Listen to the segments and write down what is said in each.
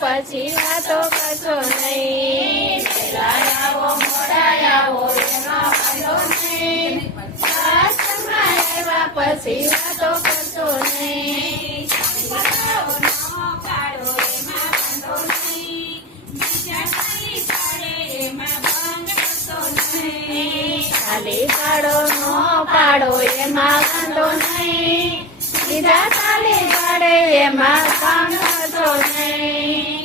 પછી વાતો કરશો નહીં. વહેલા આવો મોડા આવો એમાં વાંધો નહીં. સત્સંગમાં આવ્યા પછી વાતો કરશો નહીં. પાડો એમાં વાંધો નહીં. બીજા ખાલી પાડે એમાં ભંગ કરશો નહીં. ખાલી પાડો નો પાડો એમાં વાંધો નહીં. બીજા ખાલી પાડે એમાં ભંગ કરશો નહીં.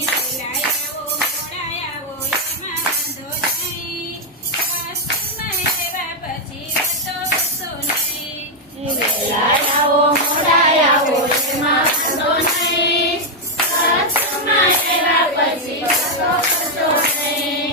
વહેલા આવો મોડા આવો એમાં વાંધો નહીં. સત્સંગમાં આવ્યા પછી વાતો કરશો નહીં.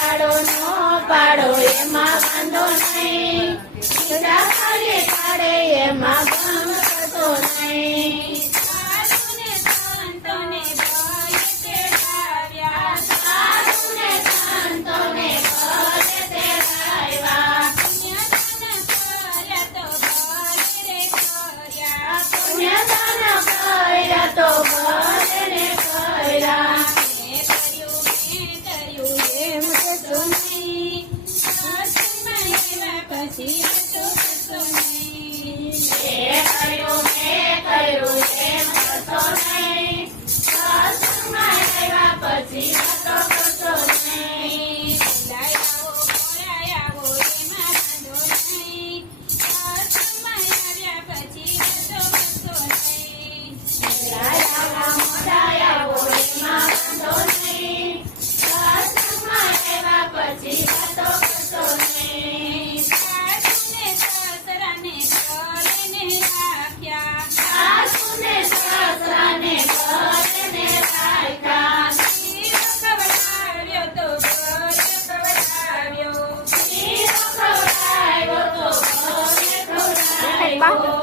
પાડો નો પાડો એમાં વાંધો નહીં. બીજા ખાલી પાડે એમાં ભંગ કરશો નહીં. સાધુને સંતોને ભય તેડાવ્યા. સાધુને સંતોને ભય તેડાવ્યા. પુણ્યદાન કર્યા તો ભલે રે કર્યા. પુણ્યદાન કર્યા તો ભલે રે કર્યા. પછી વાતો કરશો નહીં. મેં કર્યું એમ કરશો નહીં. સત્સંગમાં આવ્યા પછી વાતો કરશો નહીં. આવો મોડા આવો એમાં વાંધો નહીં. સત્સંગમાં આવ્યા પછી વાતો કરશો નહીં. આવો મોડા આવો એમાં વાંધો નહીં. સત્સંગમાં આવ્યા પછી વાતો કરશો નહીં. સાસુને સસરાને ઘરને રાખ્યા. શીરો ખવડાવ્યો તો ઘરે ખવડાવ્યો. શીરો ખવડાવ્યો તો ઘરે ખવડાવ્યો.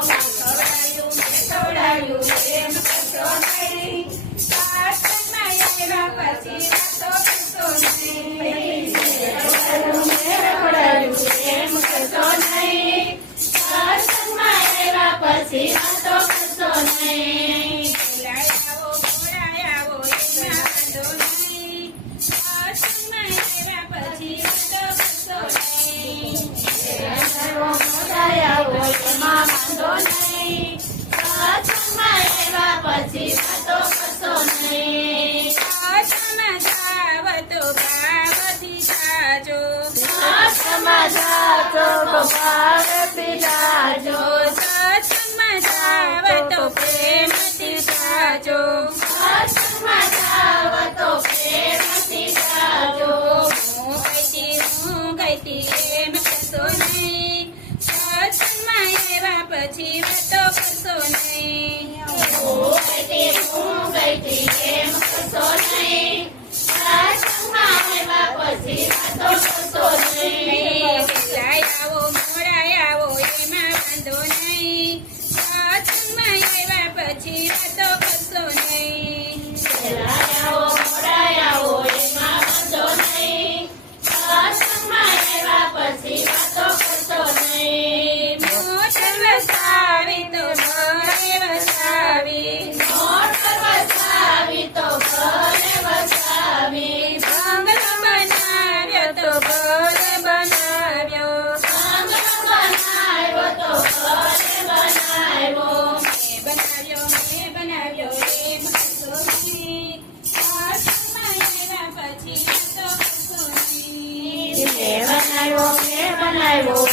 ખવડાવ્યું એમ કરશો નહીં. સત્સંગમાં આવ્યા પછી વાતો કરશો નહીં. ખવડાવ્યું એમ કરશો નહીં. સત્સંગમાં આવ્યા પછી વાતો કરશો નહીં. આવો મોડા આવો એમાં વાંધો નહીં. સત્સંગમાં આવ્યા પછી વાતો કરશો નહીં. મોડા આવો એમાં વાંધો નહીં. સત્સંગમાં આવ્યા પછી વાતો કરશો નહીં. સત્સંગમાં જાવ તો ભાવથી જાજો. સત્સંગમાં જાજો તો ભાવથી જાજો. સત્સંગમાં જાવ તો પ્રેમથી જાજો. સત્સંગમાં જાવ તો પ્રેમથી જાજો. હું ગઈતી એમ કરશો નહીં. સત્સંગમાં આવ્યા પછી વાતો કરશો નહીં. હું ગઈતી એમ કરશો નહીં. સત્સંગમાં આવ્યા પછી વાતો કરશો નહીં. આવો મોડા આવો એમાં વાંધો નહીં. સત્સંગમાં આવ્યા પછી વાતો કરશો નહીં. આવો મોડા આવો એમાં વાંધો નહીં. સત્સંગમાં આવ્યા પછી વાતો કરશો નહીં. મોટર વસાવી તો ઘરે વસાવી. મોટર વસાવી તો ઘરે વસાવી. બંગલો બનાવ્યો તો ઘરે બનાવ્યો. આવ્યો